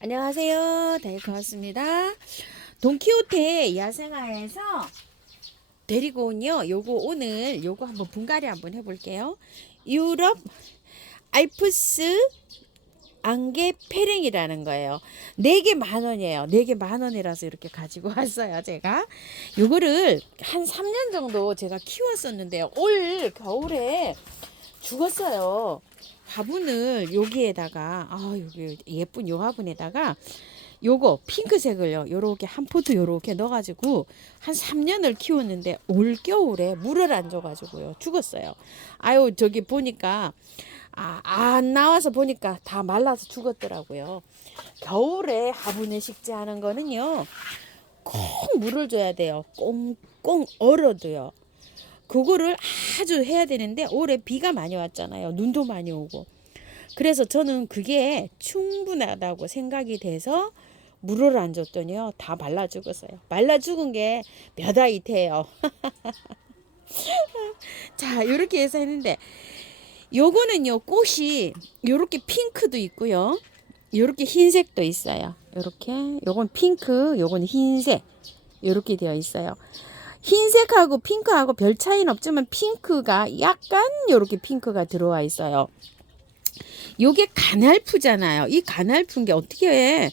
안녕하세요. 다이고왔습니다 돈키호테 야생화에서 데리고 온요. 요거 오늘 요거 한번 분갈이 한번 해볼게요. 유럽 알프스 안개 페랭이라는 거예요. 4개 10,000원이에요. 4개 10,000원이라서 이렇게 가지고 왔어요. 제가 요거를 한 3년 정도 제가 키웠었는데요. 올 겨울에 죽었어요. 화분을 여기에다가 여기 예쁜 요 화분에다가 요거 핑크색을요 요렇게 한 포트 요렇게 넣어가지고 한 3년을 키웠는데 올 겨울에 물을 안 줘가지고요 죽었어요. 아유 저기 보니까 안 나와서 보니까 다 말라서 죽었더라고요. 겨울에 화분에 식재하는 거는요 꼭 물을 줘야 돼요. 꽁꽁 얼어도요. 그거를 아주 해야 되는데 올해 비가 많이 왔잖아요. 눈도 많이 오고. 그래서 저는 그게 충분하다고 생각이 돼서 물을 안 줬더니요. 다 말라 죽었어요. 말라 죽은 게 몇 아이 돼요. 자, 이렇게 해서 했는데 요거는요. 꽃이 요렇게 핑크도 있고요. 요렇게 흰색도 있어요. 요렇게 요건 핑크, 요건 흰색. 요렇게 되어 있어요. 흰색하고 핑크하고 별 차이는 없지만 핑크가 약간 요렇게 핑크가 들어와 있어요. 요게 가날프잖아요. 이 가날픈 게 어떻게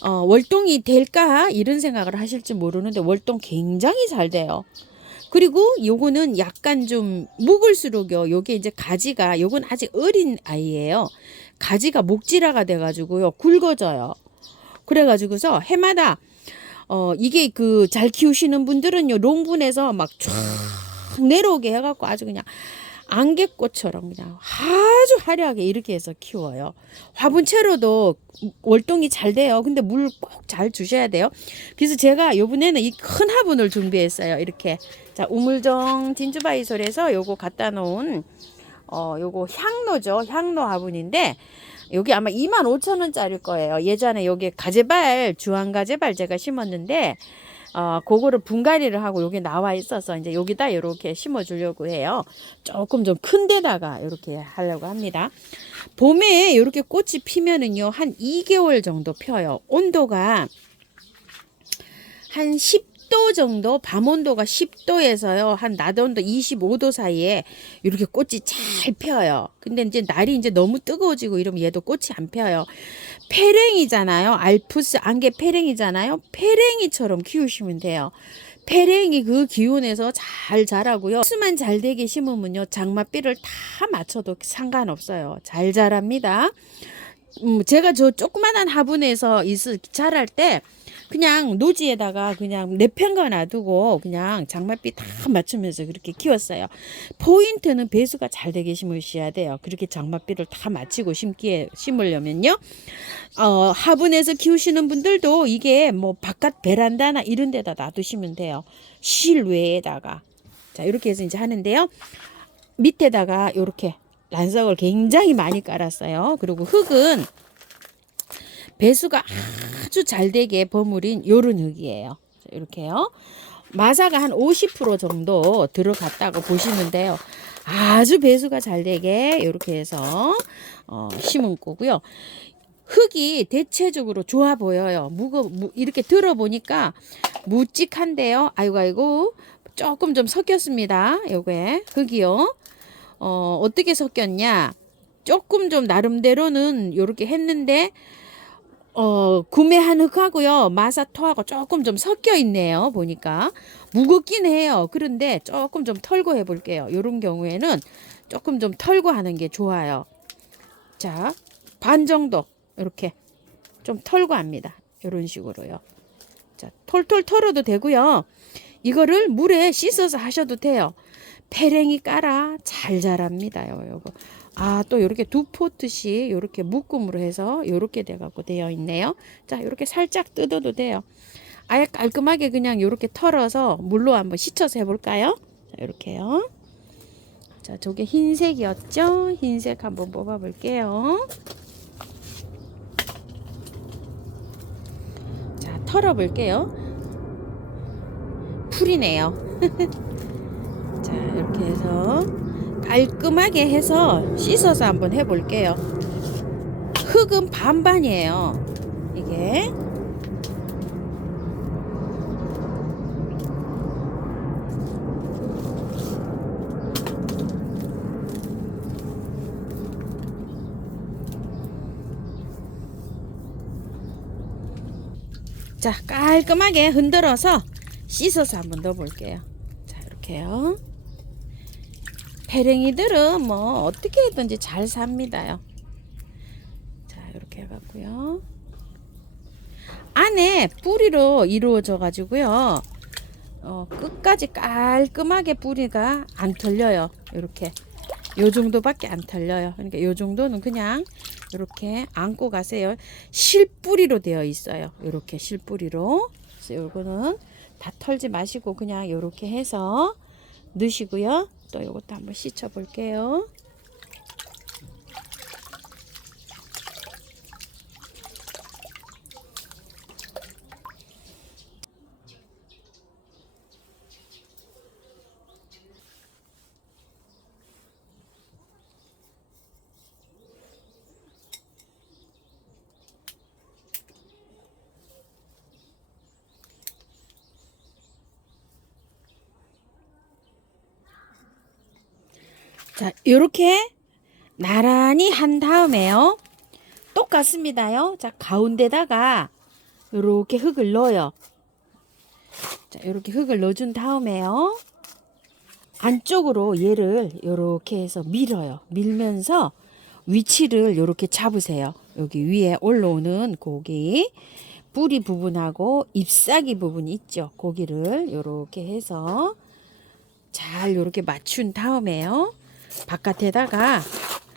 월동이 될까 이런 생각을 하실지 모르는데 월동 굉장히 잘 돼요. 그리고 요거는 약간 좀 묵을수록요. 요게 이제 가지가 요건 아직 어린 아이예요. 가지가 목질화가 돼가지고요 굵어져요. 그래가지고서 해마다 이게 그 잘 키우시는 분들은요 롱분에서 막 쫙 내려오게 해갖고 아주 그냥 안개꽃처럼 그냥 아주 화려하게 이렇게 해서 키워요. 화분채로도 월동이 잘 돼요. 근데 물 꼭 잘 주셔야 돼요. 그래서 제가 요번에는 이 큰 화분을 준비했어요. 이렇게 자 우물정 진주바이솔에서 요거 갖다 놓은 요거 향로죠. 향로 화분인데 여기 아마 25,000원짜리일 거예요. 예전에 여기 가재발 주황가재발 제가 심었는데 그거를 분갈이를 하고 여기 나와 있어서 이제 여기다 이렇게 심어 주려고 해요. 조금 좀 큰 데다가 이렇게 하려고 합니다. 봄에 이렇게 꽃이 피면은요 한 2개월 정도 펴요. 온도가 한 10도 정도, 밤 온도가 10도에서요, 한 낮 온도 25도 사이에 이렇게 꽃이 잘 펴요. 근데 이제 날이 이제 너무 뜨거워지고 이러면 얘도 꽃이 안 펴요. 페랭이잖아요. 알프스 안개 페랭이잖아요. 페랭이처럼 키우시면 돼요. 페랭이 그 기온에서 잘 자라고요. 수만 잘 되게 심으면요, 장맛비를 다 맞춰도 상관없어요. 잘 자랍니다. 제가 저 조그만한 화분에서 자랄 때 그냥 노지에다가 그냥 내팽가 놔두고 그냥 장맛비 다 맞추면서 그렇게 키웠어요. 포인트는 배수가 잘 되게 심으셔야 돼요. 그렇게 장맛비를 다 맞추고 심으려면요. 화분에서 키우시는 분들도 이게 뭐 바깥 베란다나 이런 데다 놔두시면 돼요. 실외에다가. 자, 이렇게 해서 이제 하는데요. 밑에다가 이렇게 란석을 굉장히 많이 깔았어요. 그리고 흙은 배수가 아주 잘 되게 버무린 요런 흙이에요. 이렇게요. 마사가 한 50% 정도 들어갔다고 보시면 돼요. 아주 배수가 잘 되게 이렇게 해서 심은 거고요. 흙이 대체적으로 좋아 보여요. 이렇게 들어보니까 묵직한데요. 아이고 조금 좀 섞였습니다. 요게 흙이요. 어떻게 섞였냐? 조금 좀 나름대로는 요렇게 했는데 구매한 흙하고요 마사토하고 조금 좀 섞여 있네요. 보니까 무겁긴 해요. 그런데 조금 좀 털고 해볼게요. 요런 경우에는 조금 좀 털고 하는 게 좋아요. 자, 반 정도 이렇게 좀 털고 합니다. 요런 식으로요. 자, 톨톨 털어도 되고요. 이거를 물에 씻어서 하셔도 돼요. 페랭이 깔아 잘 자랍니다요. 요거. 또 이렇게 2포트씩 이렇게 묶음으로 해서 이렇게 돼갖고 되어 있네요. 자, 이렇게 살짝 뜯어도 돼요. 아예 깔끔하게 그냥 이렇게 털어서 물로 한번 씻어서 해볼까요? 자, 이렇게요. 자, 저게 흰색이었죠? 흰색 한번 뽑아볼게요. 자, 털어볼게요. 풀이네요. 자, 이렇게 해서 깔끔하게 해서 씻어서 한번 해볼게요. 흙은 반반이에요. 이게 이게. 자, 깔끔하게 흔들어서 씻어서 한번 넣어 볼게요. 자, 이렇게요. 페랭이들은 뭐 어떻게 해든지 잘 삽니다요. 자, 이렇게 해갖고요. 안에 뿌리로 이루어져 가지고요. 끝까지 깔끔하게 뿌리가 안 털려요. 이렇게 요 정도밖에 안 털려요. 그러니까 요 정도는 그냥 이렇게 안고 가세요. 실뿌리로 되어 있어요. 이렇게 실뿌리로. 그래서 요거는 다 털지 마시고 그냥 이렇게 해서 넣으시고요. 또 요것도 한번 씻어 볼게요. 자, 요렇게 나란히 한 다음에요. 똑같습니다요. 자, 가운데다가 요렇게 흙을 넣어요. 자, 요렇게 흙을 넣어준 다음에요. 안쪽으로 얘를 요렇게 해서 밀어요. 밀면서 위치를 요렇게 잡으세요. 여기 위에 올라오는 고기 뿌리 부분하고 잎사귀 부분이 있죠. 고기를 요렇게 해서 잘 요렇게 맞춘 다음에요. 바깥에다가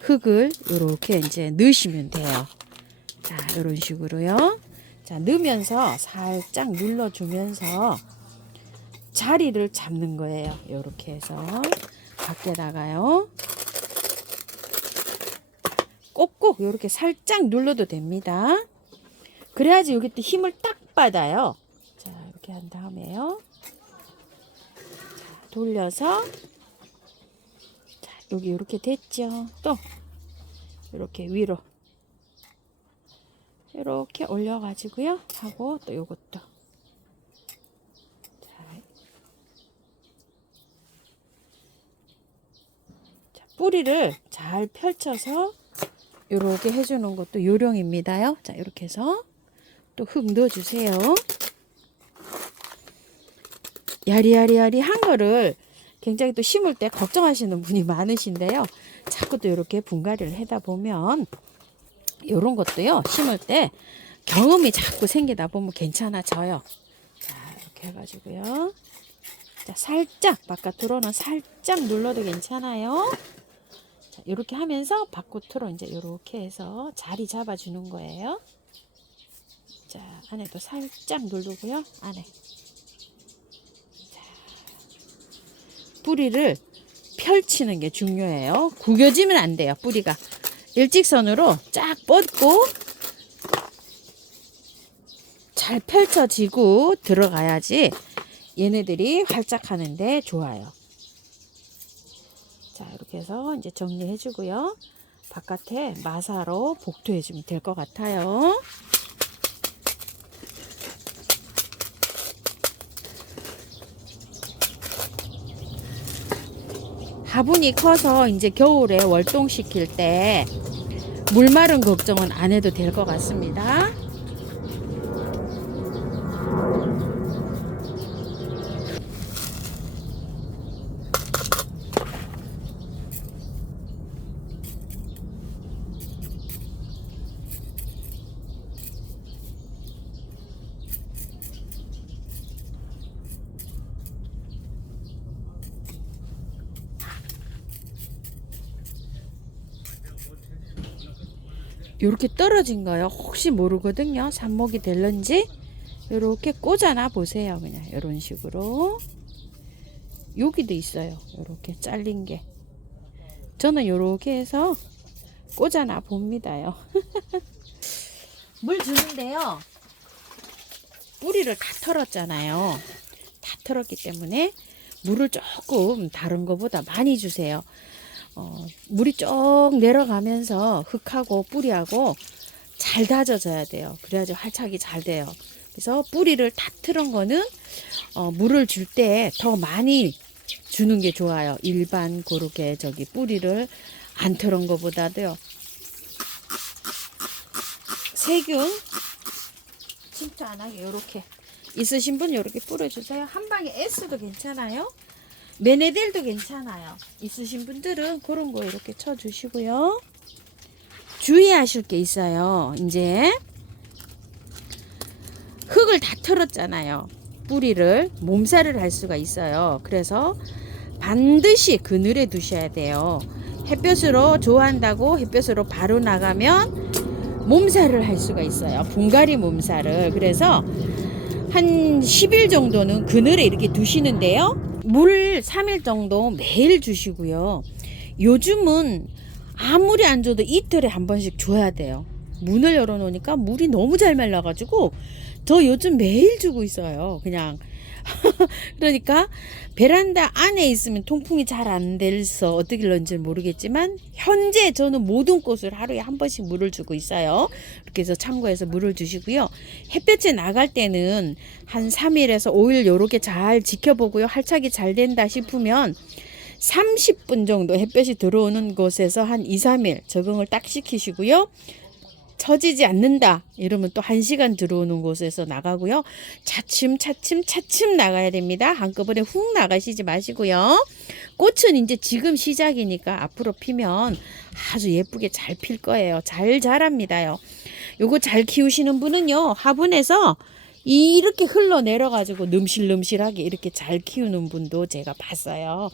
흙을 요렇게 이제 넣으시면 돼요. 자, 요런 식으로요. 자, 넣으면서 살짝 눌러주면서 자리를 잡는 거예요. 요렇게 해서 밖에다가요. 꼭꼭 요렇게 살짝 눌러도 됩니다. 그래야지 여기 또 힘을 딱 받아요. 자, 이렇게 한 다음에요. 자, 돌려서 자, 여기 이렇게 됐죠. 또 이렇게 위로 이렇게 올려가지고요. 하고 또 요것도 자, 뿌리를 잘 펼쳐서 이렇게 해주는 것도 요령입니다요. 자, 이렇게 해서 또 흙 넣어주세요. 야리야리한 거를 굉장히 또 심을 때 걱정하시는 분이 많으신데요. 자꾸 또 이렇게 분갈이를 하다 보면 이런 것도요, 심을 때 경험이 자꾸 생기다 보면 괜찮아져요. 자, 이렇게 해가지고요. 자, 살짝 바깥으로는 살짝 눌러도 괜찮아요. 자, 이렇게 하면서 바깥으로 이제 이렇게 해서 자리 잡아주는 거예요. 자, 안에도 살짝 누르고요. 안에. 자, 뿌리를 펼치는 게 중요해요. 구겨지면 안 돼요. 뿌리가 일직선으로 쫙 뻗고 잘 펼쳐지고 들어가야지 얘네들이 활짝 하는데 좋아요. 자, 이렇게 해서 이제 정리해 주고요. 바깥에 마사로 복토해 주면 될 것 같아요. 화분이 커서 이제 겨울에 월동시킬 때 물 마른 걱정은 안 해도 될 것 같습니다. 이렇게 떨어진 거요. 혹시 모르거든요. 삽목이 될런지 이렇게 꽂아놔 보세요. 그냥 이런 식으로. 여기도 있어요. 이렇게 잘린 게. 저는 이렇게 해서 꽂아놔 봅니다요. 물 주는데요. 뿌리를 다 털었잖아요. 다 털었기 때문에 물을 조금 다른 것보다 많이 주세요. 물이 쭉 내려가면서 흙하고 뿌리하고 잘 다져져야 돼요. 그래야지 활착이 잘 돼요. 그래서 뿌리를 다 틀은 거는 물을 줄 때 더 많이 주는 게 좋아요. 일반 그렇게 저기 뿌리를 안 틀은 거보다도요. 세균 침투 안 하게 요렇게 있으신 분 요렇게 뿌려주세요. 한 방에 S도 괜찮아요. 메네델도 괜찮아요. 있으신 분들은 그런 거 이렇게 쳐주시고요. 주의하실 게 있어요. 이제 흙을 다 털었잖아요. 뿌리를 몸살을 할 수가 있어요. 그래서 반드시 그늘에 두셔야 돼요. 햇볕으로 좋아한다고 햇볕으로 바로 나가면 몸살을 할 수가 있어요. 분갈이 몸살을. 그래서 한 10일 정도는 그늘에 이렇게 두시는데요. 물 3일 정도 매일 주시고요. 요즘은 아무리 안 줘도 이틀에 한 번씩 줘야 돼요. 문을 열어놓으니까 물이 너무 잘 말라가지고 저 요즘 매일 주고 있어요. 그냥 그러니까 베란다 안에 있으면 통풍이 잘 안 돼서 어떻게 그런지 모르겠지만 현재 저는 모든 꽃을 하루에 한 번씩 물을 주고 있어요. 이렇게 해서 창고에서 물을 주시고요. 햇볕에 나갈 때는 한 3일에서 5일 요렇게 잘 지켜보고요. 활착이 잘 된다 싶으면 30분 정도 햇볕이 들어오는 곳에서 한 2, 3일 적응을 딱 시키시고요. 처지지 않는다 이러면 또 1시간 들어오는 곳에서 나가고요. 차츰 나가야 됩니다. 한꺼번에 훅 나가시지 마시고요. 꽃은 이제 지금 시작이니까 앞으로 피면 아주 예쁘게 잘 필 거예요. 잘 자랍니다요. 요거 잘 키우시는 분은요, 화분에서 이렇게 흘러내려 가지고 넘실넘실하게 이렇게 잘 키우는 분도 제가 봤어요.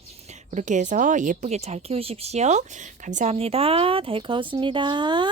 그렇게 해서 예쁘게 잘 키우십시오. 감사합니다. 다이카우스입니다.